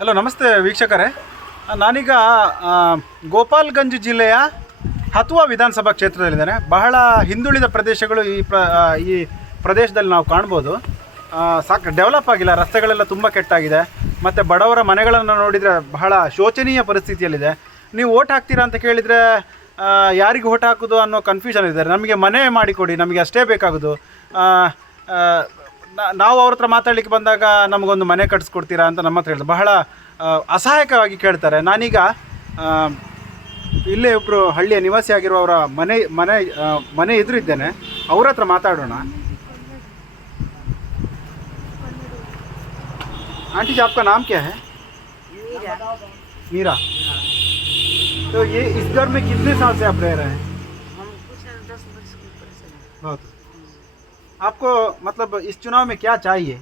Hello ನಮಸ್ತೆ ವೀಕ್ಷಕರೇ. ನಾನೀಗ ಗೋಪಾಲ್ಗಂಜ್ ಜಿಲ್ಲೆಯ ಹತುವಾ ವಿಧಾನಸಭಾ ಕ್ಷೇತ್ರದಲ್ಲಿದ್ದೇನೆ. ಬಹಳ ಹಿಂದುಳಿದ ಪ್ರದೇಶಗಳು ಈ ಪ್ರ ಈ ಪ್ರದೇಶದಲ್ಲಿ ನಾವು ಕಾಣ್ಬೋದು. ಸಾಕು, ಡೆವಲಪ್ ಆಗಿಲ್ಲ, ರಸ್ತೆಗಳೆಲ್ಲ ತುಂಬ ಕೆಟ್ಟಾಗಿದೆ. ಮತ್ತು ಬಡವರ ಮನೆಗಳನ್ನು ನೋಡಿದರೆ ಬಹಳ ಶೋಚನೀಯ ಪರಿಸ್ಥಿತಿಯಲ್ಲಿದೆ. ನೀವು ಓಟ್ ಹಾಕ್ತೀರಾ ಅಂತ ಕೇಳಿದರೆ ಯಾರಿಗೆ ಓಟ್ ಹಾಕೋದು ಅನ್ನೋ ಕನ್ಫ್ಯೂಷನ್ ಇದ್ದಾರೆ ನಮಗೆ ಮನೆ ಮಾಡಿಕೊಡಿ, ನಮಗೆ ಅಷ್ಟೇ ಬೇಕಾಗೋದು. ನಾವು ಅವ್ರ ಹತ್ರ ಮಾತಾಡ್ಲಿಕ್ಕೆ ಬಂದಾಗ ನಮಗೊಂದು ಮನೆ ಕಟ್ಸ್ಕೊಡ್ತೀರಾ ಅಂತ ನಮ್ಮ ಹತ್ರ ಹೇಳ್ತಾರೆ ಬಹಳ ಆ, ಅಸಹಾಯಕವಾಗಿ ಕೇಳ್ತಾರೆ ನಾನೀಗ ಆ, ಇಲ್ಲೇ ಒಬ್ಬರು ಹಳ್ಳಿಯ ನಿವಾಸಿಯಾಗಿರುವವರ ಮನೆ ಮನೆ ಆ, ಮನೆ ಎದುರಿದ್ದೇನೆ ಅವ್ರ ಹತ್ರ ಮಾತಾಡೋಣ आंटी जी आपका नाम क्या है मीरा तो ये इस घर में कितने साल से आप रह रहे हैं हम कुछ दस वर्ष के ऊपर से हैं। बहुत आपको मतलब इस चुनाव में क्या चाहिए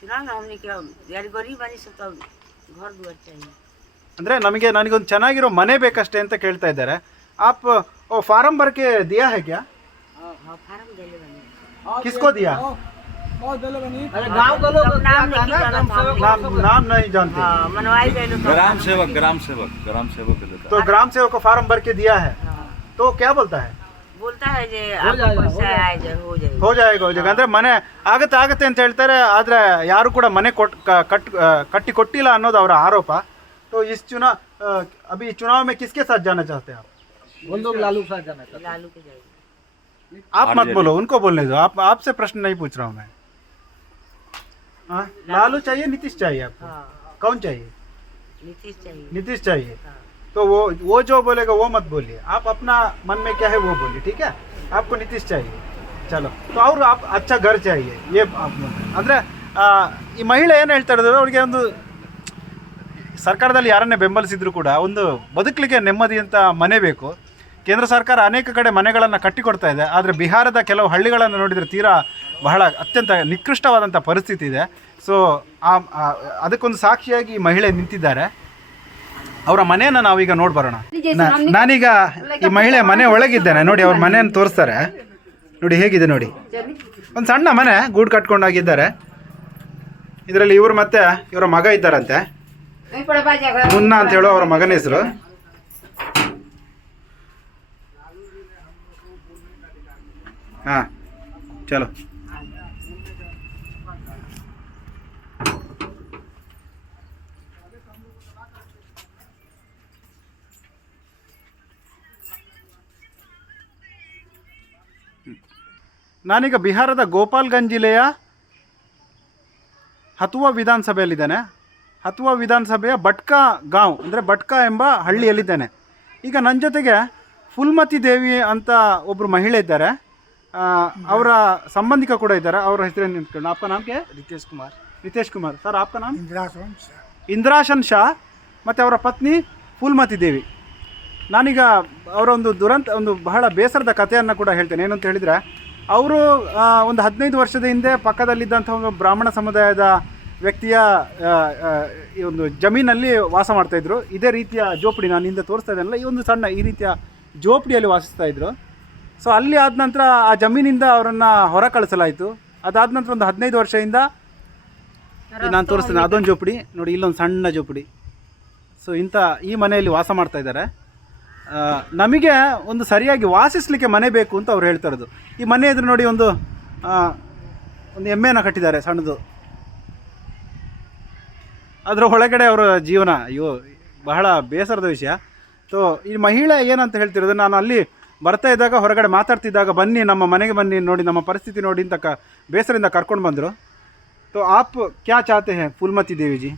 चुनाव में हमने क्या यार गरीब वाली सब तो घर दुआर चाहिए ಅಂದರೆ ನಮಗೆ ನನಗೊಂದು ಚೆನ್ನಾಗಿರೋ ಮನೆ ಬೇಕಷ್ಟೇ ಅಂತ ಕೇಳ್ತಾ ಇದ್ದಾರೆ ಆಪ್ ಓ ಫಾರಂ ಬರ್ಕೆ ದಿಯಾ है क्या हाँ फार्म देले बने किसको दिया अरे गांव का लोग नाम नहीं जाना था हमने। नाम नाम नहीं जानते हाँ मनवाई गए लोग ग्राम सेवक ग्राम सेवक ग्राम सेवक के देता तो ग्राम सेवक को फार्म भर के दिया है हाँ। तो क्या बोलता है बोलता है जे आपको पैसा आए जाए हो जाएगा ಹೋ ಜಾಯಗ ಹೋ ಜಾಯಗ ಅಂದರೆ ಮನೆ ಆಗತ್ತೆ ಆಗತ್ತೆ ಅಂತ ಹೇಳ್ತಾರೆ ಆದರೆ ಯಾರು ಕೂಡ ಮನೆ ಕೊಟ್ ಕ- ಕಟ್ ಆ, ಕಟ್ಟಿ ಕೊಟ್ಟಿಲ್ಲ ಅನ್ನೋದು ಅವರ ಆರೋಪ तो इस चुनाव आ, अभी चुनाव में किसके साथ जाना चाहते हैं आप हम लोग लालू के साथ जाना चाहते लालू के जाएगा आप मत बोलो उनको बोलने दो आप आपसे प्रश्न नहीं पूछ रहा हूँ मैं हाँ लालू चाहिए नीतीश चाहिए आपको हाँ कौन चाहिए नीतीश चाहिए नीतीश चाहिए हाँ तो वो वो जो बोलेगा वो मत बोलिए आप अपना मन में क्या है वो बोलिए ठीक है आपको नीतीश चाहिए चलो तो और आप अच्छा घर चाहिए ये आप ಅಂದರೆ ಈ ಮಹಿಳೆ ಏನು ಹೇಳ್ತಾ ಇರೋದು ಅವ್ರಿಗೆ ಒಂದು ಸರ್ಕಾರದಲ್ಲಿ ಯಾರನ್ನೇ ಬೆಂಬಲಿಸಿದ್ರು ಕೂಡ ಒಂದು ಬದುಕಲಿಕ್ಕೆ ನೆಮ್ಮದಿ ಅಂತ ಮನೆ ಬೇಕು ಕೇಂದ್ರ ಸರ್ಕಾರ ಅನೇಕ ಕಡೆ ಮನೆಗಳನ್ನು ಕಟ್ಟಿಕೊಡ್ತಾ ಇದೆ ಆದರೆ ಬಿಹಾರದ ಕೆಲವು ಹಳ್ಳಿಗಳನ್ನು ನೋಡಿದರೆ ತೀರಾ ಬಹಳ ಅತ್ಯಂತ ನಿಕೃಷ್ಟವಾದಂಥ ಪರಿಸ್ಥಿತಿ ಇದೆ ಸೊ ಆ ಆ- ಅದಕ್ಕೊಂದು ಸಾಕ್ಷಿಯಾಗಿ ಈ ಮಹಿಳೆ ನಿಂತಿದ್ದಾರೆ ಅವರ ಮನೆಯನ್ನ ನಾವೀಗ ನೋಡಿ ಬರೋಣ ನಾನೀಗ ಈ ಮಹಿಳೆ ಮನೆ ಒಳಗಿದ್ದೇನೆ. ನೋಡಿ ಅವ್ರ ಮನೆಯನ್ನು ತೋರಿಸ್ತಾರೆ. ನೋಡಿ ಹೇಗಿದೆ ನೋಡಿ. ಒಂದು ಸಣ್ಣ ಮನೆ ಗೂಡು ಕಟ್ಕೊಂಡಾಗಿದ್ದಾರೆ. ಇದರಲ್ಲಿ ಇವರು ಮತ್ತೆ ಇವರ ಮಗ ಇದ್ದಾರಂತೆ. ಮುನ್ನ ಅಂತ ಹೇಳೋ ಅವರ ಮಗನ ಹೆಸರು. ಹಾ ಚಲೋ. ನಾನೀಗ ಬಿಹಾರದ ಗೋಪಾಲ್ಗಂಜ್ ಜಿಲ್ಲೆಯ ಹತುವಾ ವಿಧಾನಸಭೆಯಲ್ಲಿದ್ದೇನೆ. ಹತುವಾ ವಿಧಾನಸಭೆಯ ಬಟ್ಕಾ ಗಾಂವ್ ಅಂದರೆ ಭಟ್ಕಾ ಎಂಬ ಹಳ್ಳಿಯಲ್ಲಿದ್ದೇನೆ. ಈಗ ನನ್ನ ಜೊತೆಗೆ ಫುಲ್ಮತಿ ದೇವಿ ಅಂತ ಒಬ್ಬರು ಮಹಿಳೆ ಇದ್ದಾರೆ. ಅವರ ಸಂಬಂಧಿಕ ಕೂಡ ಇದ್ದಾರೆ. ಅವರ ಹೆಸರು ನಿಂತ್ಕೊಂಡು ಅಪ್ಪ ನಮಗೆ ರಿತೇಶ್ ಕುಮಾರ್. ರಿತೇಶ್ ಕುಮಾರ್. ಸರ್ ಅಪ್ಪ ನಾಮ? ಇಂದ್ರಾಶನ್ ಶಾ ಮತ್ತು ಅವರ ಪತ್ನಿ ಫುಲ್ಮತಿ ದೇವಿ. ನಾನೀಗ ಅವರ ಒಂದು ದುರಂತ ಒಂದು ಬಹಳ ಬೇಸರದ ಕಥೆಯನ್ನು ಕೂಡ ಹೇಳ್ತೇನೆ. ಏನಂತ ಹೇಳಿದರೆ ಅವರು ಒಂದು ಹದಿನೈದು ವರ್ಷದ ಹಿಂದೆ ಪಕ್ಕದಲ್ಲಿದ್ದಂಥ ಒಂದು ಬ್ರಾಹ್ಮಣ ಸಮುದಾಯದ ವ್ಯಕ್ತಿಯ ಈ ಒಂದು ಜಮೀನಲ್ಲಿ ವಾಸ ಮಾಡ್ತಾಯಿದ್ರು ಇದೇ ರೀತಿಯ ಜೋಪಡಿ ನಾನು ಹಿಂದೆ ತೋರಿಸ್ತಾ ಇದ್ದೇನಲ್ಲ, ಈ ಒಂದು ಸಣ್ಣ, ಈ ರೀತಿಯ ಜೋಪಡಿಯಲ್ಲಿ ವಾಸಿಸ್ತಾ ಇದ್ದರು ಸೊ ಅಲ್ಲಿ ಆದ ನಂತರ ಆ ಜಮೀನಿಂದ ಅವರನ್ನು ಹೊರ ಕಳಿಸಲಾಯಿತು ಅದಾದ ನಂತರ ಒಂದು ಹದಿನೈದು ವರ್ಷದಿಂದ ನಾನು ತೋರಿಸ್ತೇನೆ, ಅದೊಂದು ಜೋಪಡಿ. ನೋಡಿ, ಇಲ್ಲೊಂದು ಸಣ್ಣ ಜೋಪಡಿ. ಸೊ ಇಂಥ ಈ ಮನೆಯಲ್ಲಿ ವಾಸ ಮಾಡ್ತಾ ಇದ್ದಾರೆ. ನಮಗೆ ಒಂದು ಸರಿಯಾಗಿ ವಾಸಿಸಲಿಕ್ಕೆ ಮನೆ ಬೇಕು ಅಂತ ಅವ್ರು ಹೇಳ್ತಾ ಇರೋದು ಈ ಮನೆ ಎದುರು ನೋಡಿ ಒಂದು ಆ, ಒಂದು ಎಮ್ಮೆನ ಕಟ್ಟಿದ್ದಾರೆ ಸಣ್ಣದು ಅದರ ಒಳಗಡೆ ಅವರ ಜೀವನ ಅಯ್ಯೋ ಬಹಳ ಬೇಸರದ ವಿಷಯ ಸೊ ಈ ಮಹಿಳೆ ಏನಂತ ಹೇಳ್ತಿರೋದು ನಾನು ಅಲ್ಲಿ ಬರ್ತಾ ಇದ್ದಾಗ ಹೊರಗಡೆ ಮಾತಾಡ್ತಿದ್ದಾಗ ಬನ್ನಿ ನಮ್ಮ ಮನೆಗೆ ಬನ್ನಿ ನೋಡಿ ನಮ್ಮ ಪರಿಸ್ಥಿತಿ ನೋಡಿ ಅಂತ ಕ ಬೇಸರದಿಂದ ಕರ್ಕೊಂಡು ಬಂದರು तो आप क्या चाहते हैं फूलमती देवी जी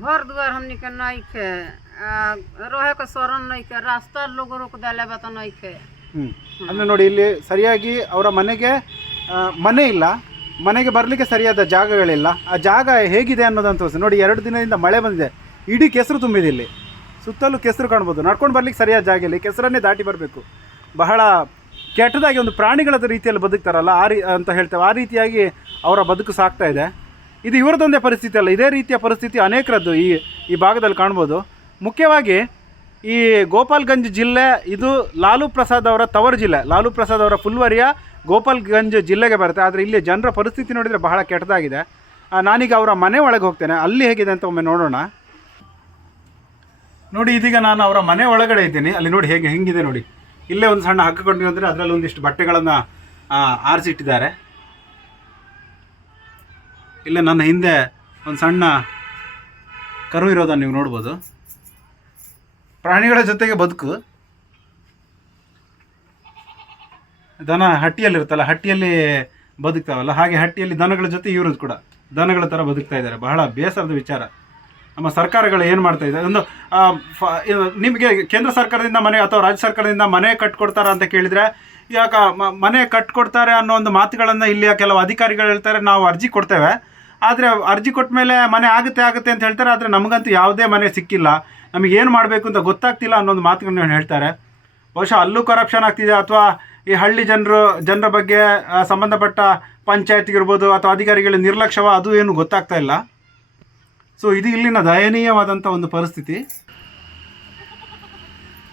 घर दुआर हमनी के नहीं खे ರೋಹಕ ಸ್ವರನ್ ಐತೆ ರಾಸ್ತಾ ಲೋಗ ಬತ ನೈಕೆ ಐತೆ ಅಂದ್ರೆ ನೋಡಿ ಇಲ್ಲಿ ಸರಿಯಾಗಿ ಅವರ ಮನೆಗೆ ಮನೆ ಇಲ್ಲ. ಮನೆಗೆ ಬರಲಿಕ್ಕೆ ಸರಿಯಾದ ಜಾಗಗಳಿಲ್ಲ. ಆ ಜಾಗ ಹೇಗಿದೆ ಅನ್ನೋದನ್ನು ತೋರಿಸಿ. ನೋಡಿ ಎರಡು ದಿನದಿಂದ ಮಳೆ ಬಂದಿದೆ. ಇಡೀ ಕೆಸರು ತುಂಬಿದೆ ಇಲ್ಲಿ. ಸುತ್ತಲೂ ಕೆಸರು ಕಾಣ್ಬೋದು. ನಡ್ಕೊಂಡು ಬರ್ಲಿಕ್ಕೆ ಸರಿಯಾದ ಜಾಗ ಇಲ್ಲಿ. ಕೆಸರನ್ನೇ ದಾಟಿ ಬರಬೇಕು. ಬಹಳ ಕೆಟ್ಟದಾಗಿ ಒಂದು ಪ್ರಾಣಿಗಳ ರೀತಿಯಲ್ಲಿ ಬದುಕ್ತಾರಲ್ಲ ಆ ರೀ ಅಂತ ಹೇಳ್ತೇವೆ. ಆ ರೀತಿಯಾಗಿ ಅವರ ಬದುಕು ಸಾಕ್ತಾ ಇದೆ. ಇದು ಇವರದೊಂದೇ ಪರಿಸ್ಥಿತಿ ಅಲ್ಲ. ಇದೇ ರೀತಿಯ ಪರಿಸ್ಥಿತಿ ಅನೇಕರದ್ದು ಈ ಈ ಭಾಗದಲ್ಲಿ ಕಾಣ್ಬೋದು. ಮುಖ್ಯವಾಗಿ ಈ ಗೋಪಾಲ್ಗಂಜ್ ಜಿಲ್ಲೆ, ಇದು ಲಾಲು ಪ್ರಸಾದ್ ಅವರ ತವರು ಜಿಲ್ಲೆ. ಲಾಲು ಪ್ರಸಾದ್ ಅವರ ಫುಲ್ವರಿಯ ಗೋಪಾಲ್ಗಂಜ್ ಜಿಲ್ಲೆಗೆ ಬರುತ್ತೆ. ಆದರೆ ಇಲ್ಲಿ ಜನರ ಪರಿಸ್ಥಿತಿ ನೋಡಿದರೆ ಬಹಳ ಕೆಟ್ಟದಾಗಿದೆ. ನಾನೀಗ ಅವರ ಮನೆ ಒಳಗೆ ಹೋಗ್ತೇನೆ. ಅಲ್ಲಿ ಹೇಗಿದೆ ಅಂತ ಒಮ್ಮೆ ನೋಡೋಣ. ನೋಡಿ, ಇದೀಗ ನಾನು ಅವರ ಮನೆ ಒಳಗಡೆ ಇದ್ದೀನಿ. ಅಲ್ಲಿ ನೋಡಿ ಹೇಗೆ, ಹೆಂಗಿದೆ ನೋಡಿ. ಇಲ್ಲೇ ಒಂದು ಸಣ್ಣ ಹಗ್ಗ ಅಂದರೆ ಅದರಲ್ಲಿ ಒಂದಿಷ್ಟು ಬಟ್ಟೆಗಳನ್ನು ಆರಿಸಿಟ್ಟಿದ್ದಾರೆ. ಇಲ್ಲೇ ನನ್ನ ಹಿಂದೆ ಒಂದು ಸಣ್ಣ ಕರು ಇರೋದನ್ನು ನೀವು ನೋಡ್ಬೋದು. ಪ್ರಾಣಿಗಳ ಜೊತೆಗೆ ಬದುಕು. ದನ ಹಟ್ಟಿಯಲ್ಲಿರುತ್ತಲ್ಲ, ಹಟ್ಟಿಯಲ್ಲಿ ಬದುಕ್ತಾವಲ್ಲ, ಹಾಗೆ ಹಟ್ಟಿಯಲ್ಲಿ ದನಗಳ ಜೊತೆ ಇವರು ಕೂಡ. ದನಗಳ ಥರ ಬದುಕ್ತಾ ಇದ್ದಾರೆ. ಬಹಳ ಬೇಸರದ ವಿಚಾರ. ನಮ್ಮ ಸರ್ಕಾರಗಳು ಏನು ಮಾಡ್ತಾ ಇದೆ ಒಂದು ನಿಮಗೆ ಕೇಂದ್ರ ಸರ್ಕಾರದಿಂದ ಮನೆ ಅಥವಾ ರಾಜ್ಯ ಸರ್ಕಾರದಿಂದ ಮನೆ ಕಟ್ಕೊಡ್ತಾರ ಅಂತ ಕೇಳಿದರೆ, ಯಾಕ ಮನೆ ಕಟ್ಕೊಡ್ತಾರೆ ಅನ್ನೋ ಒಂದು ಮಾತುಗಳನ್ನು ಇಲ್ಲಿಯ ಕೆಲವು ಅಧಿಕಾರಿಗಳು ಹೇಳ್ತಾರೆ, ನಾವು ಅರ್ಜಿ ಕೊಡ್ತೇವೆ. ಆದರೆ ಅರ್ಜಿ ಕೊಟ್ಟ ಮೇಲೆ ಮನೆ ಆಗುತ್ತೆ ಆಗುತ್ತೆ ಅಂತ ಹೇಳ್ತಾರೆ, ಆದರೆ ನಮಗಂತೂ ಯಾವುದೇ ಮನೆ ಸಿಕ್ಕಿಲ್ಲ. ನಮಗೆ ಏನು ಮಾಡಬೇಕು ಅಂತ ಗೊತ್ತಾಗ್ತಿಲ್ಲ ಅನ್ನೋ ಒಂದು ಮಾತುಗಳನ್ನ ಹೇಳ್ತಾರೆ. ಬಹುಶಃ ಅಲ್ಲೂ ಕರಪ್ಷನ್ ಆಗ್ತಿದೆ ಅಥವಾ ಈ ಹಳ್ಳಿ ಜನರು ಜನರ ಬಗ್ಗೆ ಸಂಬಂಧಪಟ್ಟ ಪಂಚಾಯತ್ಗಿರ್ಬೋದು ಅಥವಾ ಅಧಿಕಾರಿಗಳ ನಿರ್ಲಕ್ಷ್ಯವ ಅದು ಏನು ಗೊತ್ತಾಗ್ತಾ ಇಲ್ಲ. ಸೊ ಇದು ಇಲ್ಲಿನ ದಯನೀಯವಾದಂಥ ಒಂದು ಪರಿಸ್ಥಿತಿ.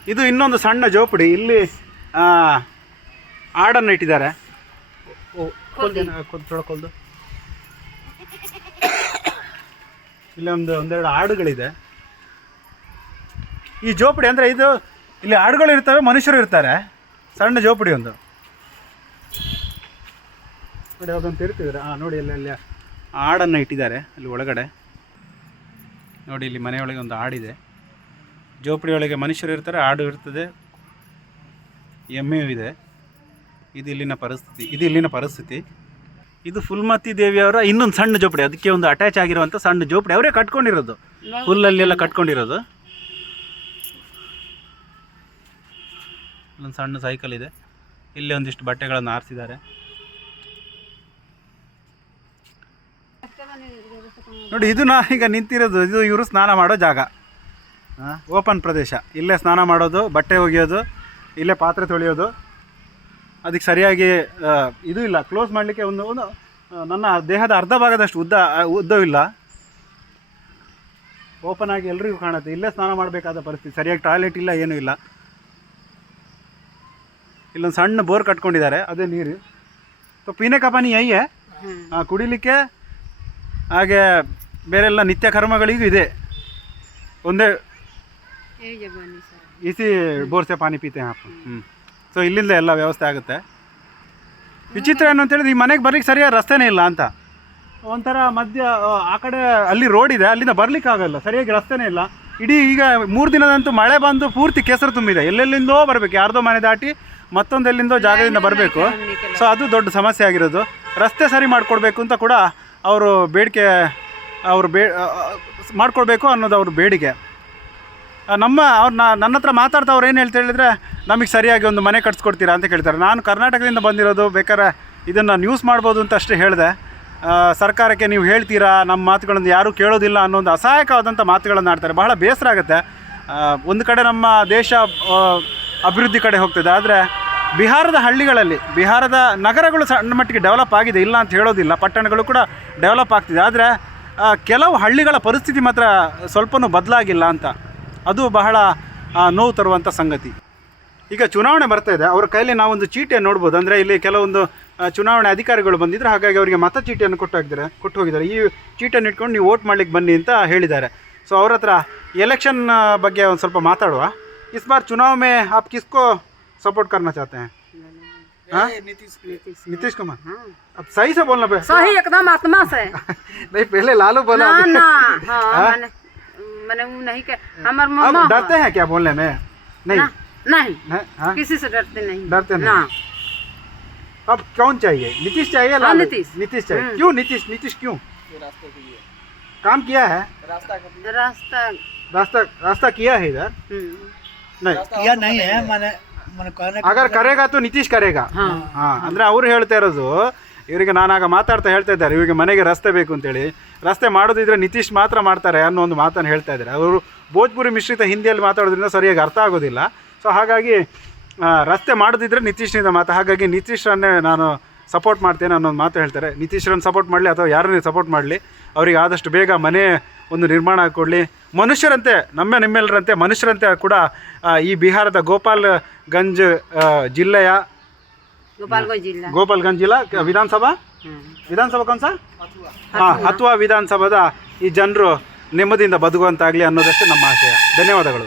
ಇದು ಇನ್ನೊಂದು ಸಣ್ಣ ಜೋಪಡಿ. ಇಲ್ಲಿ ಆ, ಆಡನ್ನು ಇಟ್ಟಿದ್ದಾರೆ. ಇಲ್ಲೊಂದು ಒಂದೆರಡು ಆಡುಗಳಿದೆ. ಈ ಜೋಪಡಿ ಅಂದರೆ ಇದು ಇಲ್ಲಿ ಆಡುಗಳು ಇರ್ತವೆ ಮನುಷ್ಯರು ಇರ್ತಾರೆ. ಸಣ್ಣ ಜೋಪಡಿ ಒಂದು. ನೋಡಿ ಅದೊಂದು ತಿರುತ್ತಿದ್ದಾರೆ ಹಾಂ ನೋಡಿ ಅಲ್ಲಿ ಅಲ್ಲಿ ಆಡನ್ನು ಇಟ್ಟಿದ್ದಾರೆ ಅಲ್ಲಿ ಒಳಗಡೆ. ನೋಡಿ ಇಲ್ಲಿ ಮನೆಯೊಳಗೆ ಒಂದು ಆಡಿದೆ. ಜೋಪಡಿ ಒಳಗೆ ಮನುಷ್ಯರು ಇರ್ತಾರೆ ಆಡು ಇರ್ತದೆ. ಎಮ್ಮೆಯೂ ಇದೆ. ಇದು ಇಲ್ಲಿನ ಪರಿಸ್ಥಿತಿ ಇದು ಇಲ್ಲಿನ ಪರಿಸ್ಥಿತಿ. ಇದು ಫುಲ್ಮತಿ ದೇವಿಯವರ ಇನ್ನೊಂದು ಸಣ್ಣ ಜೋಪಡಿ ಅದಕ್ಕೆ ಒಂದು ಅಟ್ಯಾಚ್ ಆಗಿರುವಂಥ ಸಣ್ಣ ಜೋಪಡಿ. ಅವರೇ ಕಟ್ಕೊಂಡಿರೋದು. ಫುಲ್ಲಲ್ಲಿ ಎಲ್ಲ ಕಟ್ಕೊಂಡಿರೋದು. ಇಲ್ಲೊಂದು ಸಣ್ಣ ಸೈಕಲ್ ಇದೆ. ಇಲ್ಲಿ ಒಂದಿಷ್ಟು ಬಟ್ಟೆಗಳನ್ನು ಆರಿಸಿದ್ದಾರೆ. ನೋಡಿ, ಇದು ನಾ ಈಗ ನಿಂತಿರೋದು. ಇದು ಇವರು ಸ್ನಾನ ಮಾಡೋ ಜಾಗ. ಓಪನ್ ಪ್ರದೇಶ. ಇಲ್ಲೇ ಸ್ನಾನ ಮಾಡೋದು, ಬಟ್ಟೆ ಒಗೆಯೋದು, ಇಲ್ಲೇ ಪಾತ್ರೆ ತೊಳೆಯೋದು. ಅದಕ್ಕೆ ಸರಿಯಾಗಿ ಇದು ಇಲ್ಲ. ಕ್ಲೋಸ್ ಮಾಡಲಿಕ್ಕೆ ಒಂದು ಒಂದು ನನ್ನ ದೇಹದ ಅರ್ಧ ಭಾಗದಷ್ಟು ಉದ್ದ ಉದ್ದವಿಲ್ಲ ಓಪನ್ ಆಗಿ ಎಲ್ರಿಗೂ ಕಾಣುತ್ತೆ. ಇಲ್ಲೇ ಸ್ನಾನ ಮಾಡಬೇಕಾದ ಪರಿಸ್ಥಿತಿ. ಸರಿಯಾಗಿ ಟಾಯ್ಲೆಟ್ ಇಲ್ಲ, ಏನೂ ಇಲ್ಲ. ಇಲ್ಲೊಂದು ಸಣ್ಣ ಬೋರ್ ಕಟ್ಕೊಂಡಿದ್ದಾರೆ ಅದೇ ನೀರು. ಸೊ ಪೀನೆ ಕಪಾನಿ ಐಯೇ ಕುಡಿಲಿಕ್ಕೆ ಹಾಗೆ ಬೇರೆಲ್ಲ ನಿತ್ಯ ಕರ್ಮಗಳಿಗೂ ಇದೆ. ಒಂದೇ ಇಸಿ ಬೋರ್ಸೆ ಪಾನಿ ಪೀತೆ ಹಾಂ ಹ್ಞೂ ಸೊ ಇಲ್ಲಿಂದ ಎಲ್ಲ ವ್ಯವಸ್ಥೆ ಆಗುತ್ತೆ. ವಿಚಿತ್ರ ಏನು ಅಂತೇಳಿದ್ರೆ ಈ ಮನೆಗೆ ಬರ್ಲಿಕ್ಕೆ ಸರಿಯಾದ ರಸ್ತೆನೇ ಇಲ್ಲ ಅಂತ. ಒಂಥರ ಮಧ್ಯ ಆ ಕಡೆ ಅಲ್ಲಿ ರೋಡ್ ಇದೆ ಅಲ್ಲಿಂದ ಬರ್ಲಿಕ್ಕೆ ಆಗೋಲ್ಲ ಸರಿಯಾಗಿ ರಸ್ತೆನೇ ಇಲ್ಲ. ಇಡೀ ಈಗ ಮೂರು ದಿನದಂತೂ ಮಳೆ ಬಂದು ಪೂರ್ತಿ ಕೆಸರು ತುಂಬಿದೆ. ಎಲ್ಲೆಲ್ಲಿಂದೋ ಬರಬೇಕು ಯಾರ್ದೋ ಮನೆ ದಾಟಿ ಮತ್ತೊಂದು ಎಲ್ಲಿಂದೋ ಜಾಗದಿಂದ ಬರಬೇಕು. ಸೊ ಅದು ದೊಡ್ಡ ಸಮಸ್ಯೆ ಆಗಿರೋದು. ರಸ್ತೆ ಸರಿ ಮಾಡಿಕೊಡ್ಬೇಕು ಅಂತ ಕೂಡ ಅವರು ಬೇಡಿಕೆ ಅವರು ಬೇ ಮಾಡಿಕೊಡ್ಬೇಕು ಅನ್ನೋದು ಅವ್ರ ಬೇಡಿಕೆ. ನಮ್ಮ ಅವ್ರು ನನ್ನ ಹತ್ರ ಮಾತಾಡ್ತಾ ಅವ್ರು ಏನು ಹೇಳ್ತಾ ಹೇಳಿದರೆ ನಮಗೆ ಸರಿಯಾಗಿ ಒಂದು ಮನೆ ಕಟ್ಸ್ಕೊಡ್ತೀರಾ ಅಂತ ಕೇಳ್ತಾರೆ. ನಾನು ಕರ್ನಾಟಕದಿಂದ ಬಂದಿರೋದು ಬೇಕಾದ್ರೆ ಇದನ್ನು ನ್ಯೂಸ್ ಮಾಡ್ಬೋದು ಅಂತ ಅಷ್ಟೇ ಹೇಳಿದೆ. ಸರ್ಕಾರಕ್ಕೆ ನೀವು ಹೇಳ್ತೀರಾ ನಮ್ಮ ಮಾತುಗಳನ್ನು ಯಾರೂ ಕೇಳೋದಿಲ್ಲ ಅನ್ನೋ ಒಂದು ಅಸಹಾಯಕವಾದಂಥ ಮಾತುಗಳನ್ನು ಆಡ್ತಾರೆ ಬಹಳ ಬೇಸರ ಆಗುತ್ತೆ. ಒಂದು ಕಡೆ ನಮ್ಮ ದೇಶ ಅಭಿವೃದ್ಧಿ ಕಡೆ ಹೋಗ್ತದೆ. ಆದರೆ ಬಿಹಾರದ ಹಳ್ಳಿಗಳಲ್ಲಿ, ಬಿಹಾರದ ನಗರಗಳು ಸಣ್ಣ ಮಟ್ಟಿಗೆ ಡೆವಲಪ್ ಆಗಿದೆ, ಇಲ್ಲ ಅಂತ ಹೇಳೋದಿಲ್ಲ. ಪಟ್ಟಣಗಳು ಕೂಡ ಡೆವಲಪ್ ಆಗ್ತಿದೆ. ಆದರೆ ಕೆಲವು ಹಳ್ಳಿಗಳ ಪರಿಸ್ಥಿತಿ ಮಾತ್ರ ಸ್ವಲ್ಪನೂ ಬದಲಾಗಿಲ್ಲ ಅಂತ. ಅದು ಬಹಳ ನೋವು ತರುವಂಥ ಸಂಗತಿ. ಈಗ ಚುನಾವಣೆ ಬರ್ತಾ ಇದೆ. ಅವರ ಕೈಯಲ್ಲಿ ನಾವೊಂದು ಚೀಟಿಯನ್ನು ನೋಡ್ಬೋದು. ಅಂದರೆ ಇಲ್ಲಿ ಕೆಲವೊಂದು ಚುನಾವಣೆ ಅಧಿಕಾರಿಗಳು ಬಂದಿದ್ರು. ಹಾಗಾಗಿ ಅವರಿಗೆ ಮತ ಚೀಟಿಯನ್ನು ಕೊಟ್ಟು ಹೋಗಿದ್ದಾರೆ ಕೊಟ್ಟು ಹೋಗಿದ್ದಾರೆ. ಈ ಚೀಟಿಯನ್ನು ಇಟ್ಕೊಂಡು ನೀವು ವೋಟ್ ಮಾಡ್ಲಿಕ್ಕೆ ಬನ್ನಿ ಅಂತ ಹೇಳಿದ್ದಾರೆ. ಸೊ ಅವ್ರ ಹತ್ರ ಎಲೆಕ್ಷನ್ ಬಗ್ಗೆ ಒಂದು ಸ್ವಲ್ಪ ಮಾತಾಡುವ. इस बार चुनाव में आप किसको सपोर्ट करना चाहते हैं? हाँ? नीतीश कुमार। हाँ। अब सही से बोलना पे सही एकदम आत्मा से नहीं पहले लालू बोला ना ना। हाँ, हाँ, मैंने मैंने नहीं हमारे डरते हैं क्या बोलने में? नहीं। नहीं। किसी से डरते नहीं। डरते नहीं। अब कौन चाहिए? नीतीश चाहिए नीतीश। नीतीश चाहिए। हम्म। क्यों नीतीश? नीतीश क्यों? काम किया है? रास्ता रास्ता रास्ता किया है इधर। हम्म। नहीं यह नहीं है मैंने मैंने कहने का अगर करेगा तो नीतीश करेगा हाँ ಹಾ ಅಂದ್ರೆ ಅವ್ರು ಹೇಳ್ತಾ ಇರೋದು ಇವರಿಗೆ ನಾನಾಗ ಮಾತಾಡ್ತಾ ಹೇಳ್ತಾ ಇದ್ದಾರೆ ಇವರಿಗೆ ಮನೆಗೆ ರಸ್ತೆ ಬೇಕು ಅಂತೇಳಿ ರಸ್ತೆ ಮಾಡೋದಿದ್ರೆ ನಿತೀಶ್ ಮಾತ್ರ ಮಾಡ್ತಾರೆ ಅನ್ನೋ ಒಂದು ಮಾತನ್ನು ಹೇಳ್ತಾ ಇದ್ದಾರೆ ಅವರು ಭೋಜ್ಪುರಿ ಮಿಶ್ರಿತ ಹಿಂದಿಯಲ್ಲಿ ಮಾತಾಡೋದ್ರಿಂದ ಸರಿಯಾಗಿ ಅರ್ಥ ಆಗೋದಿಲ್ಲ ಸೊ ಹಾಗಾಗಿ ಆ, ರಸ್ತೆ ಮಾಡೋದಿದ್ರೆ ನಿತೀಶ್ನಿಂದ ಮಾತು ಹಾಗಾಗಿ ನಿತೀಶ್ರನ್ನೇ ನಾನು ಸಪೋರ್ಟ್ ಮಾಡ್ತೇನೆ ಅನ್ನೋದು ಮಾತು ಹೇಳ್ತಾರೆ. ನಿತೀಶ್ರನ್ನು ಸಪೋರ್ಟ್ ಮಾಡಲಿ ಅಥವಾ ಯಾರನ್ನೇ ಸಪೋರ್ಟ್ ಮಾಡಲಿ ಅವರಿಗೆ ಆದಷ್ಟು ಬೇಗ ಮನೆ ಒಂದು ನಿರ್ಮಾಣ ಕೊಡಲಿ. ಮನುಷ್ಯರಂತೆ ನಮ್ಮ ನಿಮ್ಮೆಲ್ಲರಂತೆ ಮನುಷ್ಯರಂತೆ ಕೂಡ ಈ ಬಿಹಾರದ ಗೋಪಾಲ್ ಗಂಜ್ ಜಿಲ್ಲೆಯ ಗೋಪಾಲ್ಗಂಜ್ ಜಿಲ್ಲಾ. ವಿಧಾನಸಭಾ? ವಿಧಾನಸಭಾ ಕೌನ್ಸ? ಹಾಂ ಅಥವಾ ವಿಧಾನಸಭಾದ ಈ ಜನರು ನೆಮ್ಮದಿಯಿಂದ ಬದುಕುವಂತಾಗಲಿ ಅನ್ನೋದಷ್ಟೇ ನಮ್ಮ ಆಶಯ. ಧನ್ಯವಾದಗಳು.